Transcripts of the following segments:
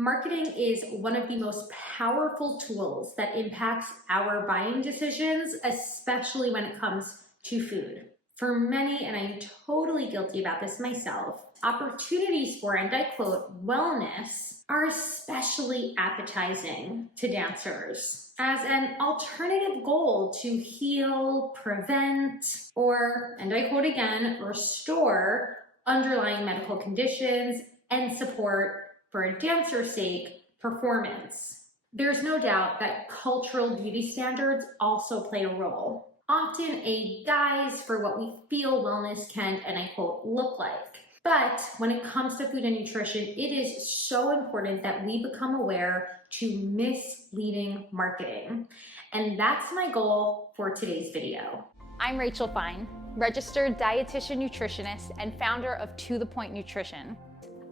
Marketing is one of the most powerful tools that impacts our buying decisions, especially when it comes to food. For many, and I'm totally guilty about this myself, opportunities for, and I quote, wellness are especially appetizing to dancers as an alternative goal to heal, prevent, or, and I quote again, restore underlying medical conditions and support, for a dancer's sake, performance. There's no doubt that cultural beauty standards also play a role, often a guise for what we feel wellness can, and I quote, look like. But when it comes to food and nutrition, it is so important that we become aware to misleading marketing. And that's my goal for today's video. I'm Rachel Fine, registered dietitian nutritionist and founder of To The Point Nutrition.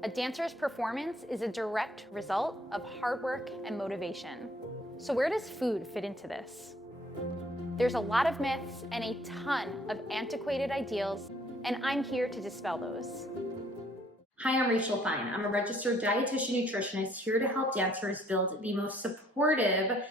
A dancer's performance is a direct result of hard work and motivation. So where does food fit into this? There's a lot of myths and a ton of antiquated ideals, and I'm here to dispel those. Hi, I'm Rachel Fine. I'm a registered dietitian nutritionist here to help dancers build the most supportive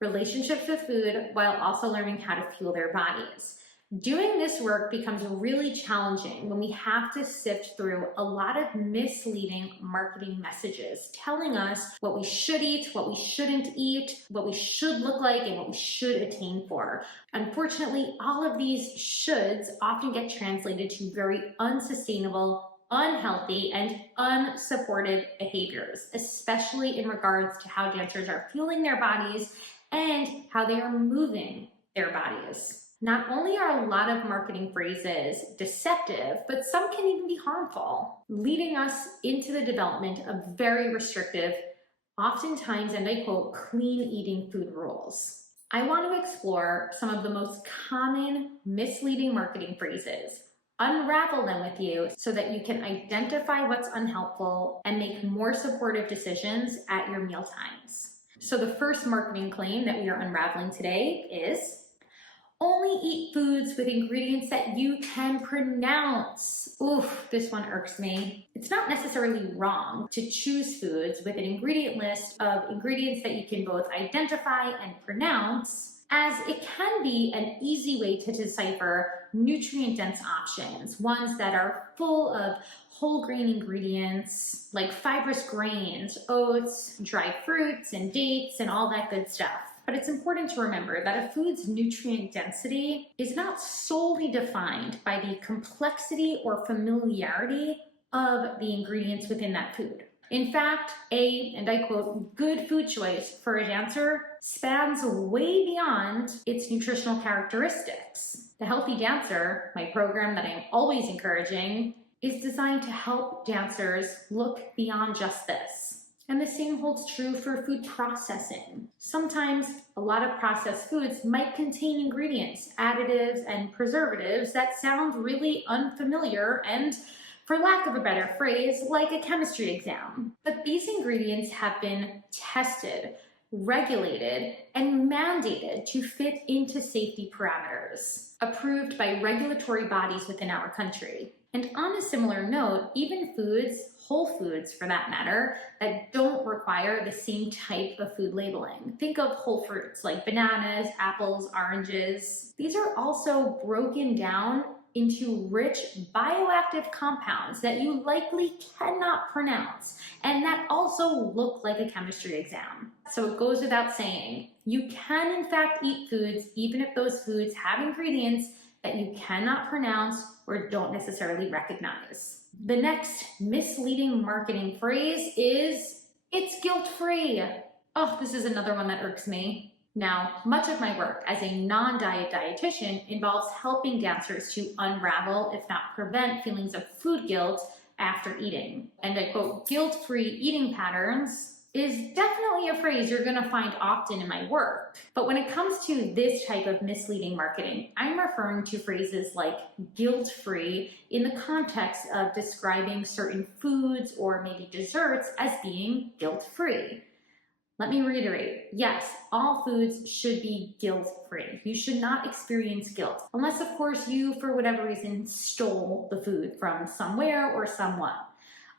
relationships with food while also learning how to fuel their bodies. Doing this work becomes really challenging when we have to sift through a lot of misleading marketing messages telling us what we should eat, what we shouldn't eat, what we should look like, and what we should attain for. Unfortunately, all of these shoulds often get translated to very unsustainable, unhealthy, and unsupported behaviors, especially in regards to how dancers are fueling their bodies and how they are moving their bodies. Not only are a lot of marketing phrases deceptive, but some can even be harmful, leading us into the development of very restrictive, oftentimes, and I quote, clean eating food rules. I want to explore some of the most common misleading marketing phrases, unravel them with you so that you can identify what's unhelpful and make more supportive decisions at your mealtimes. So the first marketing claim that we are unraveling today is, only eat foods with ingredients that you can pronounce. Oof, this one irks me. It's not necessarily wrong to choose foods with an ingredient list of ingredients that you can both identify and pronounce, as it can be an easy way to decipher nutrient-dense options, ones that are full of whole grain ingredients like fibrous grains, oats, dry fruits, and dates, and all that good stuff. But it's important to remember that a food's nutrient density is not solely defined by the complexity or familiarity of the ingredients within that food. In fact, and I quote, good food choice for a dancer spans way beyond its nutritional characteristics. The Healthy Dancer, my program that I'm always encouraging, is designed to help dancers look beyond just this. And the same holds true for food processing. Sometimes a lot of processed foods might contain ingredients, additives, and preservatives that sound really unfamiliar and, for lack of a better phrase, like a chemistry exam. But these ingredients have been tested, regulated, and mandated to fit into safety parameters, approved by regulatory bodies within our country. And on a similar note, even foods, whole foods for that matter, that don't require the same type of food labeling. Think of whole fruits like bananas, apples, oranges. These are also broken down into rich bioactive compounds that you likely cannot pronounce and that also look like a chemistry exam. So it goes without saying, you can in fact eat foods even if those foods have ingredients that you cannot pronounce or don't necessarily recognize. The next misleading marketing phrase is, it's guilt-free. Oh, this is another one that irks me. Now, much of my work as a non-diet dietitian involves helping dancers to unravel, if not prevent, feelings of food guilt after eating. And I quote, guilt-free eating patterns is definitely a phrase you're going to find often in my work. But when it comes to this type of misleading marketing, I'm referring to phrases like guilt-free in the context of describing certain foods or maybe desserts as being guilt-free. Let me reiterate, yes, all foods should be guilt-free. You should not experience guilt, unless of course you, for whatever reason, stole the food from somewhere or someone.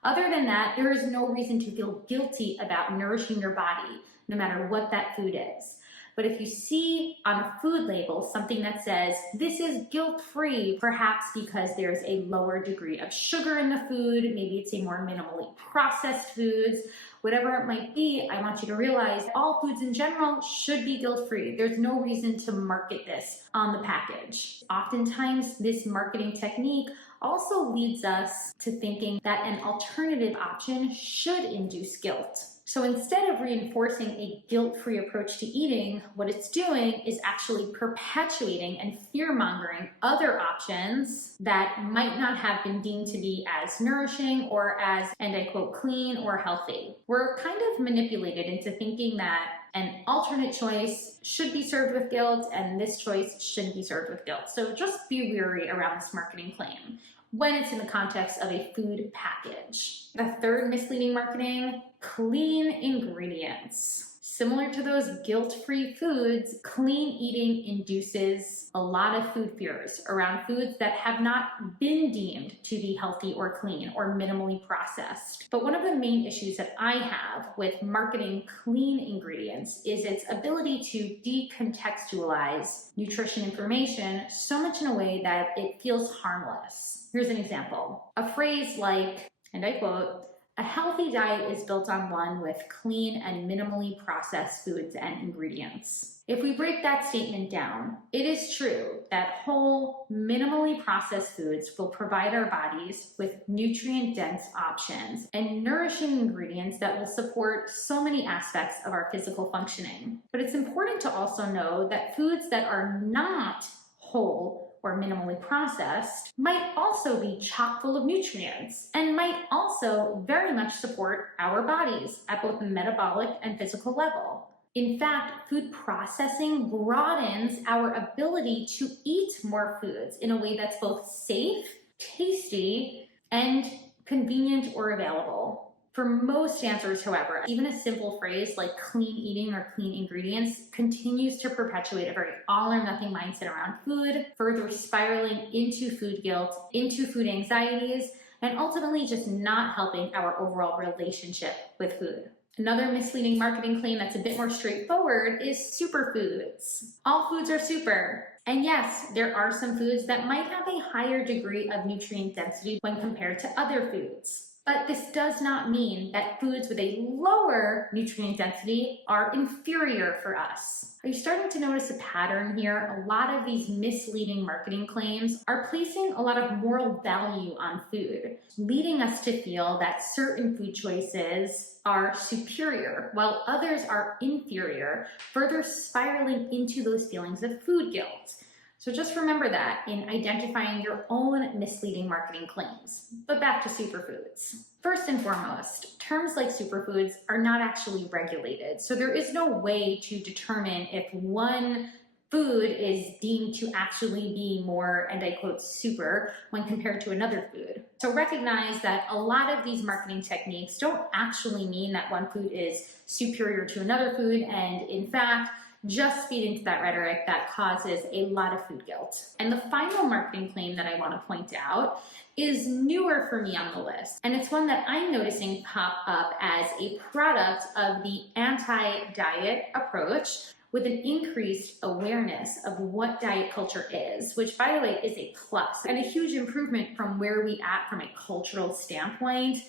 Other than that, there is no reason to feel guilty about nourishing your body, no matter what that food is. But if you see on a food label something that says this is guilt-free, perhaps because there's a lower degree of sugar in the food, maybe it's a more minimally processed foods, whatever it might be, I want you to realize all foods in general should be guilt-free. There's no reason to market this on the package. Oftentimes, this marketing technique also leads us to thinking that an alternative option should induce guilt. So instead of reinforcing a guilt-free approach to eating, what it's doing is actually perpetuating and fear-mongering other options that might not have been deemed to be as nourishing or as, and I quote, clean or healthy. We're kind of manipulated into thinking that an alternate choice should be served with guilt and this choice shouldn't be served with guilt. So just be wary around this marketing claim when it's in the context of a food package. The third misleading marketing, clean ingredients. Similar to those guilt-free foods, clean eating induces a lot of food fears around foods that have not been deemed to be healthy or clean or minimally processed. But one of the main issues that I have with marketing clean ingredients is its ability to decontextualize nutrition information so much in a way that it feels harmless. Here's an example. A phrase like, and I quote, "A healthy diet is built on one with clean and minimally processed foods and ingredients." If we break that statement down, it is true that whole, minimally processed foods will provide our bodies with nutrient-dense options and nourishing ingredients that will support so many aspects of our physical functioning. But it's important to also know that foods that are not whole or minimally processed might also be chock full of nutrients and might also very much support our bodies at both the metabolic and physical level. In fact, food processing broadens our ability to eat more foods in a way that's both safe, tasty, and convenient or available. For most answers, however, even a simple phrase like clean eating or clean ingredients continues to perpetuate a very all or nothing mindset around food, further spiraling into food guilt, into food anxieties, and ultimately just not helping our overall relationship with food. Another misleading marketing claim that's a bit more straightforward is superfoods. All foods are super. And yes, there are some foods that might have a higher degree of nutrient density when compared to other foods. But this does not mean that foods with a lower nutrient density are inferior for us. Are you starting to notice a pattern here? A lot of these misleading marketing claims are placing a lot of moral value on food, leading us to feel that certain food choices are superior while others are inferior, further spiraling into those feelings of food guilt. So just remember that in identifying your own misleading marketing claims. But back to superfoods. First and foremost, terms like superfoods are not actually regulated. So there is no way to determine if one food is deemed to actually be more, and I quote, super when compared to another food. So recognize that a lot of these marketing techniques don't actually mean that one food is superior to another food, and in fact, just feed into that rhetoric that causes a lot of food guilt. And the final marketing claim that I want to point out is newer for me on the list. And it's one that I'm noticing pop up as a product of the anti-diet approach with an increased awareness of what diet culture is, which by the way is a plus and a huge improvement from where we at from a cultural standpoint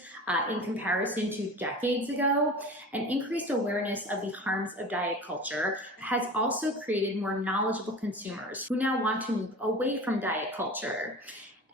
in comparison to decades ago. An increased awareness of the harms of diet culture has also created more knowledgeable consumers who now want to move away from diet culture.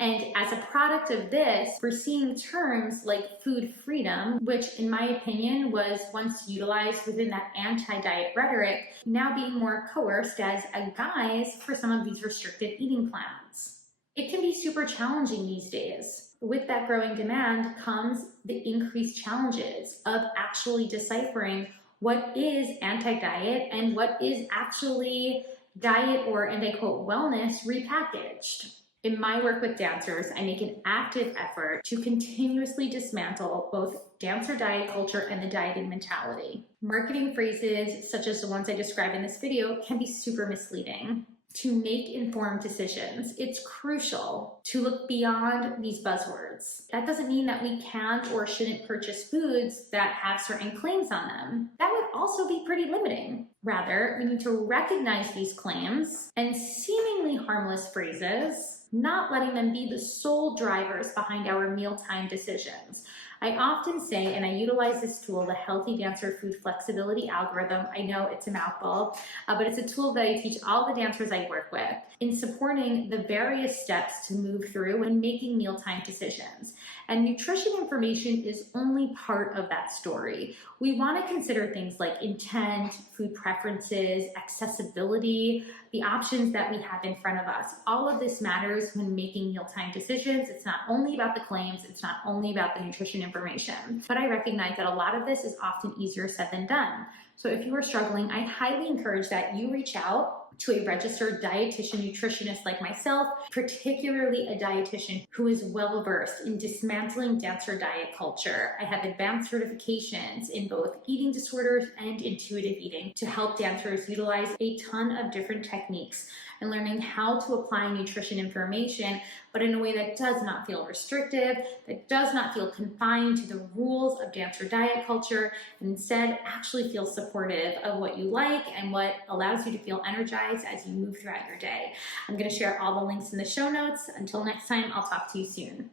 And as a product of this, we're seeing terms like food freedom, which in my opinion was once utilized within that anti-diet rhetoric, now being more coerced as a guise for some of these restrictive eating plans. It can be super challenging these days. With that growing demand comes the increased challenges of actually deciphering what is anti-diet and what is actually diet or, and I quote, wellness repackaged. In my work with dancers, I make an active effort to continuously dismantle both dancer diet culture and the dieting mentality. Marketing phrases such as the ones I described in this video can be super misleading. to make informed decisions. It's crucial to look beyond these buzzwords. That doesn't mean that we can't or shouldn't purchase foods that have certain claims on them. That would also be pretty limiting. Rather, we need to recognize these claims and seemingly harmless phrases, not letting them be the sole drivers behind our mealtime decisions. I often say, and I utilize this tool, the Healthy Dancer Food Flexibility Algorithm. I know it's a mouthful, but it's a tool that I teach all the dancers I work with in supporting the various steps to move through when making mealtime decisions. And nutrition information is only part of that story. We want to consider things like intent, food preferences, accessibility, the options that we have in front of us. All of this matters when making mealtime decisions. It's not only about the claims, it's not only about the nutrition information, but I recognize that a lot of this is often easier said than done. So if you are struggling, I highly encourage that you reach out to a registered dietitian nutritionist like myself, particularly a dietitian who is well versed in dismantling dancer diet culture. I have advanced certifications in both eating disorders and intuitive eating to help dancers utilize a ton of different techniques and learning how to apply nutrition information, but in a way that does not feel restrictive, that does not feel confined to the rules of dancer diet culture, and instead actually feel supportive of what you like and what allows you to feel energized as you move throughout your day. I'm going to share all the links in the show notes. Until next time, I'll talk to you soon.